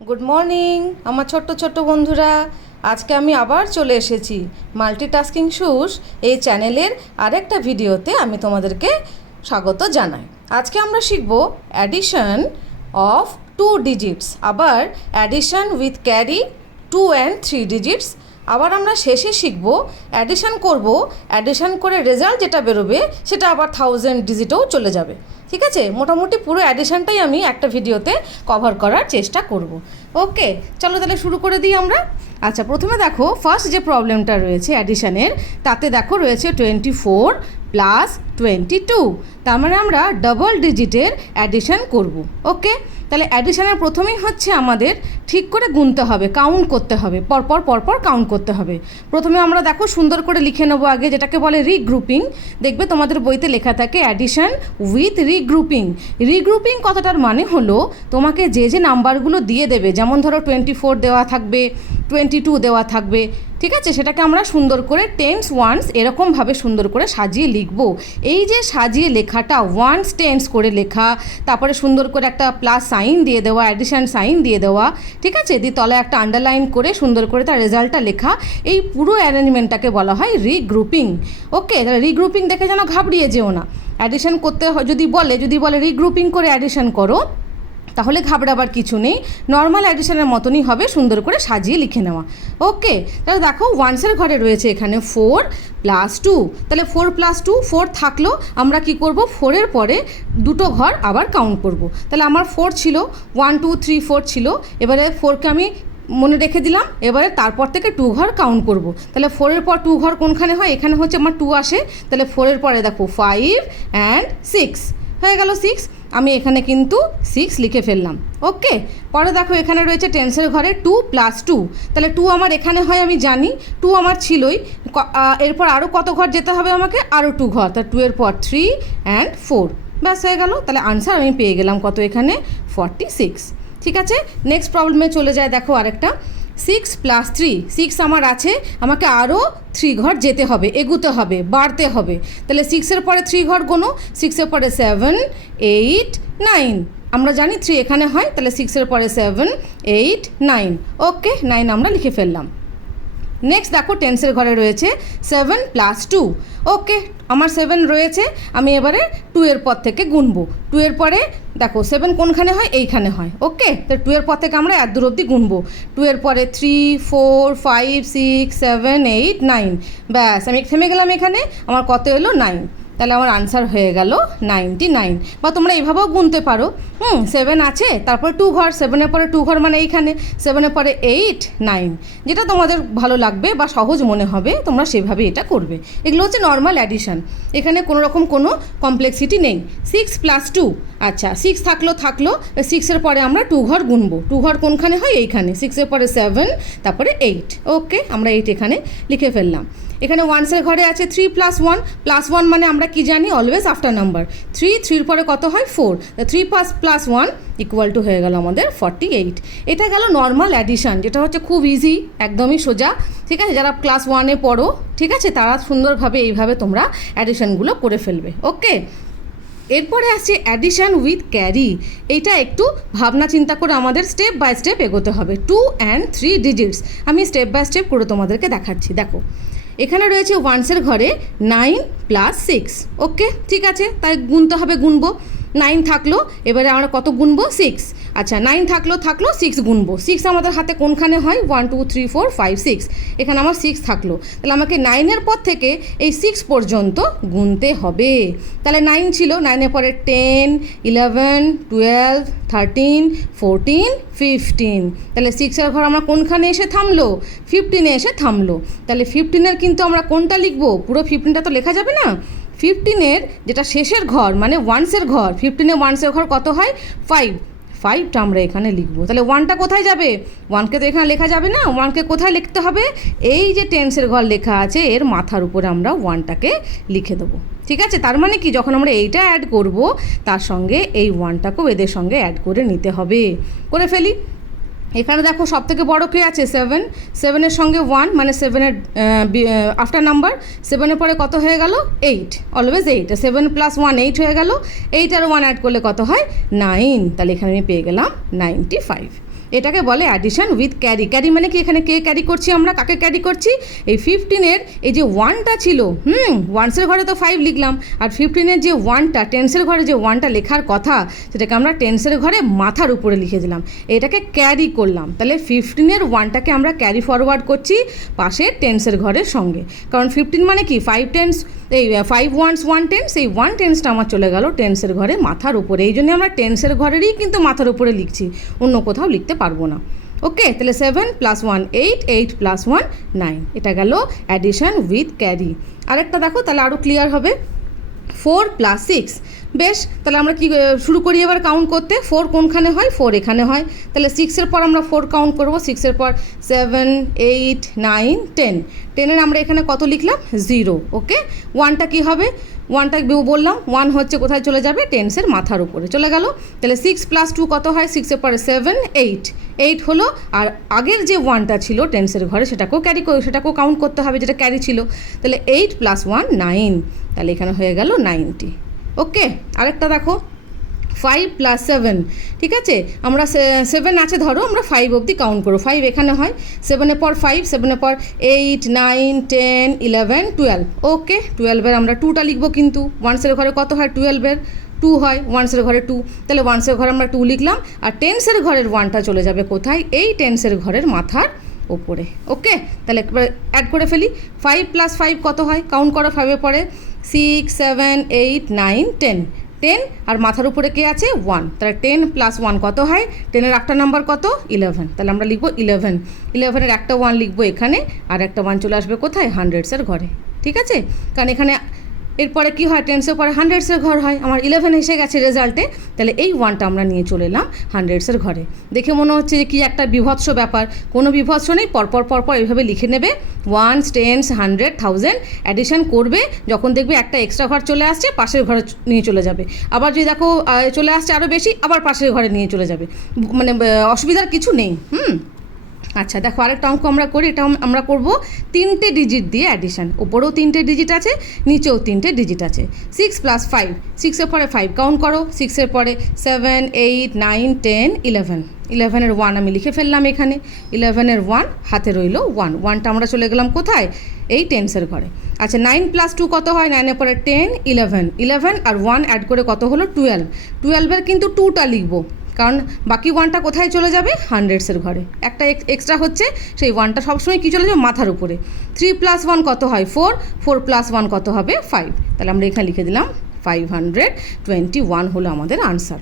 Good morning আমার ছোট্ট ছোট্ট বন্ধুরা। আজকে আমি আবার চলে এসেছি মাল্টিটাস্কিং শুস এই চ্যানেলের আরেকটা ভিডিওতে। আমি তোমাদেরকে স্বাগত জানাই। আজকে আমরা শিখব অ্যাডিশন অফ 2 ডিজিটস, আবার addition with carry 2 and 3 digits. আবার আমরা শেষে শিখব অ্যাডিশন করব, অ্যাডিশন করে রেজাল্ট যেটা বেরোবে সেটা আবার 1000 ডিজিটেও চলে যাবে। ঠিক আছে, মোটামুটি পুরো অ্যাডিশনটাই আমি একটা ভিডিওতে কভার করার চেষ্টা করব। ওকে, চলো তাহলে শুরু করে দিই আমরা। আচ্ছা, প্রথমে দেখো ফার্স্ট যে প্রবলেমটা রয়েছে অ্যাডিশনের, তাতে দেখো রয়েছে 24 প্লাস 22। তার মানে আমরা ডাবল ডিজিটের অ্যাডিশন করব। ওকে, তাহলে অ্যাডিশনের প্রথমেই হচ্ছে আমাদের ঠিক করে গুনতে হবে, কাউন্ট করতে হবে, পরপর কাউন্ট করতে হবে। প্রথমে আমরা দেখো সুন্দর করে লিখে নেবো আগে, যেটাকে বলে রিগ্রুপিং। দেখবে তোমাদের বইতে লেখা থাকে অ্যাডিশন উইথ রিগ্রুপিং। রিগ্রুপিং কথাটার মানে হলো তোমাকে যে যে নাম্বারগুলো দিয়ে দেবে, যেমন ধরো 24 দেওয়া থাকবে, 22 দেওয়া থাকবে, ঠিক আছে, সেটাকে আমরা সুন্দর করে টেন্স ওয়ান্স এরকমভাবে সুন্দর করে সাজিয়ে লিখব। এই যে সাজিয়ে লেখাটা, ওয়ান্স টেন্স করে লেখা, তারপরে সুন্দর করে একটা প্লাস সাইন দিয়ে দেওয়া, অ্যাডিশন সাইন দিয়ে দেওয়া, ঠিক আছে, দিয়ে তলায় একটা আন্ডারলাইন করে সুন্দর করে তার রেজাল্টটা লেখা, এই পুরো অ্যারেঞ্জমেন্টটাকে বলা হয় রিগ্রুপিং। ওকে, তাহলে রিগ্রুপিং দেখে যেন ঘাবড়িয়ে যেও না। অ্যাডিশন করতে যদি বলে রিগ্রুপিং করে অ্যাডিশন করো, তাহলে ঘাবড়াবার কিছু নেই, নর্মাল অ্যাডিশনের মতনই হবে, সুন্দর করে সাজিয়ে লিখে নেওয়া। ওকে, তাহলে দেখো ওয়ান্সের ঘরে রয়েছে এখানে 4 প্লাস 2, তাহলে 4 প্লাস 2 4 থাকলো। আমরা কি করব, 4-এর পরে দুটো ঘর আবার কাউন্ট করব। তাহলে আমার 4 ছিল, 1 2 3 4 ছিল, এবারে 4কে আমি মনে রেখে দিলাম, এবারে তারপর থেকে 2 ঘর কাউন্ট করব। তাহলে 4-এর পর 2 ঘর কোনখানে হয়, এখানে হচ্ছে আমার 2 আসে, তাহলে 4-এর পরে দেখো 5 and 6 হয়ে গেল 6। আমি এখানে কিন্তু 6 লিখে ফেললাম। ওকে, পরে দেখো এখানে রয়েছে টেন্সের ঘরে 2 প্লাস 2, তাহলে 2 আমার এখানে হয় আমি জানি, 2 আমার ছিলই, এরপর আরও কত ঘর যেতে হবে আমাকে, আরও 2 ঘর, তা 2-এর পর 3 and 4, ব্যাস হয়ে গেল। তাহলে আনসার আমি পেয়ে গেলাম কত এখানে, 46। ঠিক আছে, নেক্সট প্রবলেমে চলে যায়। দেখো আরেকটা 6 প্লাস 3, 6 আমার আছে, আমাকে আরও 3 ঘর যেতে হবে, এগুতে হবে, বাড়তে হবে। তাহলে 6-এর পরে 3 ঘর গোনো, 6-এর পরে 7 8 9, আমরা জানি 3 এখানে হয়, তাহলে 6-এর পরে 7 8 9। ওকে, 9 আমরা লিখে ফেললাম। নেক্সট দেখো টেন্সের ঘরে রয়েছে 7 প্লাস 2। ওকে, আমার 7 রয়েছে, আমি এবারে 2-এর পর থেকে গুনবো। 2-এর পরে দেখো 7 কোনখানে হয়, এইখানে হয়। ওকে, তো 2-এর পর থেকে আমরা এত দূর অবধি গুনবো। 2-এর পরে 3 4 5 6 7 8 9, ব্যাস আমি থেমে গেলাম এখানে, আমার কত এলো 9। তাহলে আমার আনসার হয়ে গেল 99। বা তোমরা এইভাবেও গুনতে পারো, 7 আছে, তারপরে 2 ঘর, 7-এর পরে 2 ঘর মানে এইখানে, 7-এর পরে 8 9, যেটা তোমাদের ভালো লাগবে বা সহজ মনে হবে তোমরা সেভাবে এটা করবে। এগুলো হচ্ছে নর্মাল অ্যাডিশন, এখানে কোনো রকম কোনো কমপ্লেক্সিটি নেই। 6 প্লাস 2, আচ্ছা 6 থাকলো, 6-এর পরে আমরা 2 ঘর গুনবো। 2 ঘর কোনখানে হয়, এইখানে, 6-এর পরে 7 তারপরে 8। ওকে, আমরা 8 এখানে লিখে ফেললাম। এখানে ওয়ান্সের ঘরে আছে 3 প্লাস 1, প্লাস 1 মানে আমরা কি জানি, অলওয়েজ আফটার নাম্বার। 3-3-র পরে কত হয় 4, 3 প্লাস 1 ইকুয়াল টু হয়ে গেল আমাদের 48। এটা গেল নর্মাল অ্যাডিশন, যেটা হচ্ছে খুব ইজি, একদমই সোজা। ঠিক আছে, যারা ক্লাস 1-এ পড়ো, ঠিক আছে, তারা সুন্দরভাবে এইভাবে তোমরা অ্যাডিশনগুলো করে ফেলবে। ওকে, এরপরে আসছে অ্যাডিশন উইথ ক্যারি। এইটা একটু ভাবনা চিন্তা করে আমাদের স্টেপ বাই স্টেপ এগোতে হবে। 2 and 3 ডিজিটস আমি স্টেপ বাই স্টেপ করে তোমাদেরকে দেখাচ্ছি। দেখো এখানে রয়েছে ওয়ান্সের ঘরে 9 প্লাস 6। ওকে, ঠিক আছে, তাই গুনতে হবে, গুনবো। 9 থাকলো, এবারে আমরা কত গুনবো, 6। আচ্ছা 9 থাকলো 6 গুনবো। 6 আমাদের হাতে কোনখানে হয়, 1 2 3 4 5 6, এখানে আমার 6 থাকলো, তাহলে আমাকে 9-এর পর থেকে এই 6 পর্যন্ত গুনতে হবে। তাহলে 9 ছিল, 9-এর পরে 10 11 12 13 14 15, তাহলে 6-এর ঘর আমরা কোনখানে এসে থামলো, 15-এ এসে থামলো। তাহলে 15-এর কিন্তু আমরা কোনটা লিখবো, পুরো 15টা তো লেখা যাবে না। 15-এর যেটা শেষের ঘর মানে ওয়ান্সের ঘর, 15-এ ওয়ান্সের ঘর কত হয়, 5টা আমরা এখানে লিখবো। তাহলে 1টা কোথায় যাবে, 1কে তো এখানে লেখা যাবে না, 1কে কোথায় লিখতে হবে, এই যে টেন্সের ঘর লেখা আছে এর মাথার উপরে আমরা 1টাকে লিখে দেবো। ঠিক আছে, তার মানে কি, যখন আমরা এইটা অ্যাড করব তার সঙ্গে এই 1টাকেও এদের সঙ্গে অ্যাড করে নিতে হবে। করে ফেলি। এখানে দেখো সব থেকে বড়ো কে আছে 7, 7-এর সঙ্গে 1 মানে 7-এর আফটার নাম্বার, 7-এর পরে কত হয়ে গেল 8, অলওয়েজ 8, 7 + 1 8 হয়ে গেল, 8 আর 1 অ্যাড করলে কত হয় 9, তাহলে এখানে আমি পেয়ে গেলাম 95। এটাকে বলে অ্যাডিশন উইথ ক্যারি। ক্যারি মানে কি, এখানে কে ক্যারি করছি আমরা, কাকে ক্যারি করছি, এই 15-এর এই যে 1টা ছিল, ওয়ান্সের ঘরে তো 5 লিখলাম, আর 15-এর যে 1টা, টেন্সের ঘরে যে 1টা লেখার কথা, সেটাকে আমরা টেন্সের ঘরে মাথার উপরে লিখে দিলাম, এটাকে ক্যারি করলাম। তাহলে 15-এর 1টাকে আমরা ক্যারি ফরওয়ার্ড করছি পাশের টেন্সের ঘরের সঙ্গে, কারণ 15 মানে কি 5 টেন্স, এই 5 ones 1 টেন্স, এই 1 টেন্সটা আমার চলে গেল টেন্সের ঘরে মাথার উপরে, এই জন্য আমরা টেন্সের ঘরেরই কিন্তু মাথার উপরে লিখছি, অন্য কোথাও লিখতে পারবো না। ওকে, তাহলে 7 + 1 8, 8 + 1 9, এটা গেল অ্যাডিশন উইথ ক্যারি। আরেকটা দেখো, তাহলে আরও ক্লিয়ার হবে, 4 + 6। বেশ, তাহলে আমরা কি শুরু করি এবার কাউন্ট করতে। 4 কোনখানে হয়, 4 এখানে হয়, তাহলে 6-এর পর আমরা 4 কাউন্ট করবো, 6-এর পর 7 8 9 10, 10-এর আমরা এখানে কত লিখলাম 0। ওকে, 1টা কি হবে, 1টা বললাম 1 হচ্ছে কোথায় চলে যাবে, টেন্সের মাথার উপরে চলে গেল। তাহলে 6 + 2 কত হয়, 6-এর পরে 7 8, 8 হলো, আর আগের যে 1টা ছিল টেন্সের ঘরে সেটাকেও সেটাকেও কাউন্ট করতে হবে, যেটা ক্যারি ছিল, তাহলে 8 + 1 9, তাহলে এখানে হয়ে গেল 90। ওকে, আরেকটা দেখো, 5 + 7, ঠিক আছে, আমরা 7 আছে ধরো, আমরা 5 অবধি কাউন্ট করবো, 5 এখানে হয়, 7-এর পর 5, 7-এর পর 8 9 10 11 12। ওকে, 12-এর আমরা 2টা লিখবো, কিন্তু ওয়ান্সের ঘরে কত হয়, 12-এর 2 হয়, ওয়ান্সের ঘরে 2, তাহলে ওয়ান্সের ঘরে আমরা 2 লিখলাম, আর টেন্সের ঘরের 1টা চলে যাবে কোথায়, এই টেন্সের ঘরের মাথার ওপরে। ওকে, তাহলে একবার অ্যাড করে ফেলি, 5 + 5 কত হয়, কাউন্ট করো, 5-এর পরে 6 7 8 9 10, 10 আর মাথার উপরে কে আছে 1, তাহলে 10 + 1 কত হয়, 10-এর একটা নাম্বার কত 11, তাহলে আমরা লিখবো 11, 11-এর একটা 1 লিখবো এখানে, আর একটা 1 চলে আসবে কোথায়, হান্ড্রেডসের ঘরে। ঠিক আছে, কারণ এখানে এরপরে কী হয়, টেন্সের পরে হান্ড্রেডসের ঘর হয়, আমার 11 এসে গেছে রেজাল্টে, তাহলে এই 1টা আমরা নিয়ে চলে এলাম হান্ড্রেডসের ঘরে। দেখে মনে হচ্ছে যে কি একটা বিভৎস ব্যাপার, কোনো বিভৎস নেই, পরপর এইভাবে লিখে নেবে, 1s 10s 100 1000 অ্যাডিশন করবে, যখন দেখবে একটা এক্সট্রা ঘর চলে আসছে পাশের ঘরে নিয়ে চলে যাবে, আবার যদি দেখো চলে আসছে আরও বেশি, আবার পাশের ঘরে নিয়ে চলে যাবে, মানে অসুবিধার কিছু নেই। আচ্ছা দেখো, আরেকটা অঙ্ক আমরা করি, এটা আমরা করব 3টে ডিজিট দিয়ে অ্যাডিশন, ওপরেও 3টে ডিজিট আছে, নিচেও 3টে ডিজিট আছে। 6 + 5, 6-এর পরে 5 কাউন্ট করো, 6-এর পরে 7 8 9 10 11, 11-এর 1 আমি লিখে ফেললাম এখানে, 11-এর 1 হাতে রইল 1, 1টা আমরা চলে গেলাম কোথায়, এই টেন্সের ঘরে। আচ্ছা 9 + 2 কত হয়, 9-এর পরে 10 11, 11 আর 1 অ্যাড করে কত হলো 12, 12-এর কিন্তু 2টা লিখবো, কারণ বাকি 1টা কোথায় চলে যাবে, হান্ড্রেডসের ঘরে, একটা এক্সট্রা হচ্ছে, সেই 1টা সবসময় কী চলে যাবে, মাথার উপরে। 3 + 1 কত হয় 4, 4 + 1 কত হবে 5, তাহলে আমরা এখানে লিখে দিলাম 521 হলো আমাদের আনসার।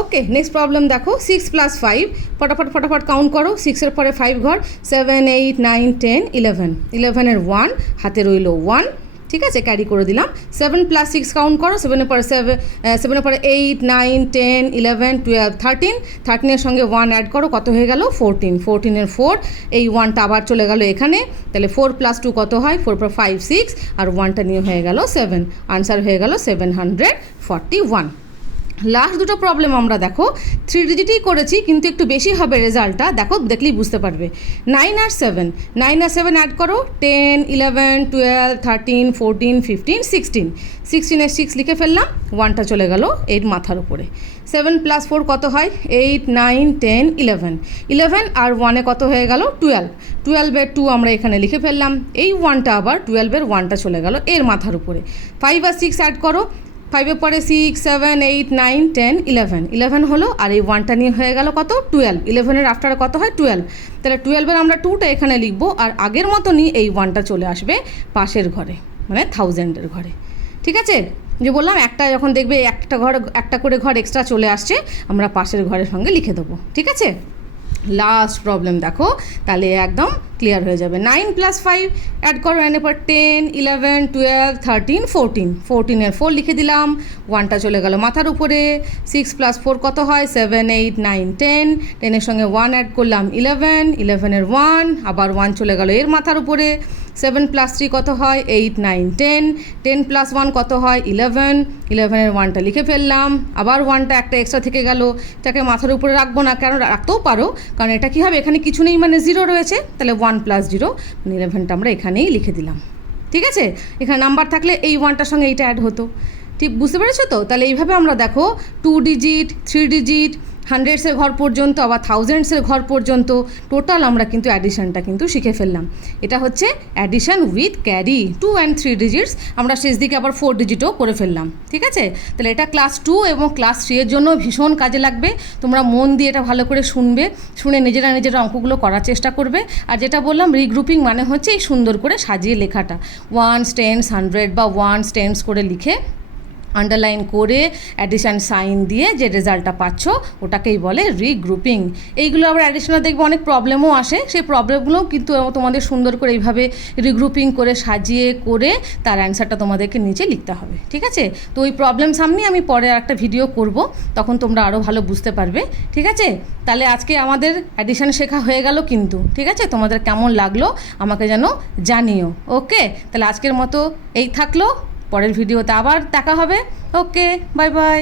ওকে, নেক্সট প্রবলেম দেখো, 6 + 5, ফটাফট কাউন্ট করো, 6-এর পরে 5 ঘর, 7 8 9 10 11, 11-এর 1 হাতে রইল 1, ঠিক আছে, ক্যারি করে দিলাম। 7 + 6 কাউন্ট করো, 7-এর পরে 7-এর পরে 8 9 10 11 12 13, 13-এর সঙ্গে 1 অ্যাড করো, কত হয়ে গেল 14, 14-এর 4, এই 1টা আবার চলে গেল এখানে, তাহলে 4 + 2 কত হয়, 4 + 5 6, আর 1টা নিয়ে হয়ে গেল 7, আনসার হয়ে গেল 741। লাস্ট দুটো প্রবলেম আমরা দেখো 3 ডিজিটই করেছি, কিন্তু একটু বেশি হবে রেজাল্টটা, দেখো দেখলেই বুঝতে পারবে। 9 আর 7, 9 আর 7 অ্যাড করো, 10 11 12 13 14 15 16, 16-এর 6 লিখে ফেললাম, 1টা চলে গেল এর মাথার উপরে। 7 + 4 কত হয়, 8 9 10 11, 11 আর 1-এ কত হয়ে গেল 12, 12-এর 2 আমরা এখানে লিখে ফেললাম, এই 1টা আবার 12-এর 1টা চলে গেল এর মাথার উপরে। 5 আর 6 অ্যাড করো, 5-এর পরে 6 7 8 9 10 11, 11 হলো, আর এই 1টা নিয়ে হয়ে গেল কত 12, 11-এর আফটারে কত হয় 12, তাহলে 12-এর আমরা 2টা এখানে লিখবো, আর আগের মতনই এই 1টা চলে আসবে পাশের ঘরে, মানে 1000-এর ঘরে। ঠিক আছে, যে বললাম একটা যখন দেখবে একটা করে ঘর এক্সট্রা চলে আসছে, আমরা পাশের ঘরের সঙ্গে লিখে দেবো। ঠিক আছে, লাস্ট প্রবলেম দেখো, তাহলে একদম ক্লিয়ার হয়ে যাবে। 9 + 5 অ্যাড করো, এনে পর 10, 11, 12, 13, 14, 14-এর 4 লিখে দিলাম, 1টা চলে গেল মাথার উপরে। 6 + 4 কত হয়? 7, 8, 9, 10, 10-এর সঙ্গে 1 অ্যাড করলাম 11, 11-এর 1, আবার 1 চলে গেল এর মাথার উপরে। 7 + 3 কত হয়? 8, 9, 10, 10 + 1 কত হয়? 11, 11-এর 1টা লিখে ফেললাম, আবার 1টা একটা এক্সট্রা থেকে গেল, এটাকে মাথার উপরে রাখবো না, কারণ রাখতেও পারো, কারণ এটা কী হবে, এখানে কিছু নেই মানে 0 রয়েছে, তাহলে 1 + 0 মানে 11টা আমরা এখানেই লিখে দিলাম। ঠিক আছে, এখানে নাম্বার থাকলে এই 1টার সঙ্গে এইটা অ্যাড হতো। ঠিক বুঝতে পেরেছো তো? তাহলে এইভাবে আমরা দেখো 2 ডিজিট, 3 ডিজিট, হান্ড্রেডসের ঘর পর্যন্ত, আবার থাউজেন্ডসের ঘর পর্যন্ত টোটাল আমরা কিন্তু অ্যাডিশানটা কিন্তু শিখে ফেললাম। এটা হচ্ছে addition with carry, 2 and 3 digits, আমরা শেষ দিকে আবার 4 ডিজিটও করে ফেললাম। ঠিক আছে, তাহলে এটা ক্লাস 2 এবং ক্লাস 3 এর জন্য ভীষণ কাজে লাগবে। তোমরা মন দিয়ে এটা ভালো করে শুনবে, শুনে নিজেরা অঙ্কগুলো করার চেষ্টা করবে। আর যেটা বললাম রিগ্রুপিং মানে হচ্ছে এই সুন্দর করে সাজিয়ে লেখাটা, 1s, 10s, 100 বা 1s, 10s করে লিখে আন্ডারলাইন করে অ্যাডিশান সাইন দিয়ে যে রেজাল্টটা পাচ্ছ ওটাকেই বলে রিগ্রুপিং। এইগুলো আবার অ্যাডিশনে দেখবে অনেক প্রবলেমও আসে, সেই প্রবলেমগুলোও কিন্তু তোমাদের সুন্দর করে এইভাবে রিগ্রুপিং করে সাজিয়ে করে তার অ্যান্সারটা তোমাদেরকে নিচে লিখতে হবে। ঠিক আছে, তো ওই প্রবলেম সামনে আমি পরে একটা ভিডিও করব, তখন তোমরা আরও ভালো বুঝতে পারবে। ঠিক আছে, তাহলে আজকে আমাদের অ্যাডিশান শেখা হয়ে গেল কিন্তু। ঠিক আছে, তোমাদের কেমন লাগলো আমাকে যেন জানিও। ওকে, তাহলে আজকের মতো এই থাকলো, পরের ভিডিওতে আবার দেখা হবে। ওকে, বাই বাই।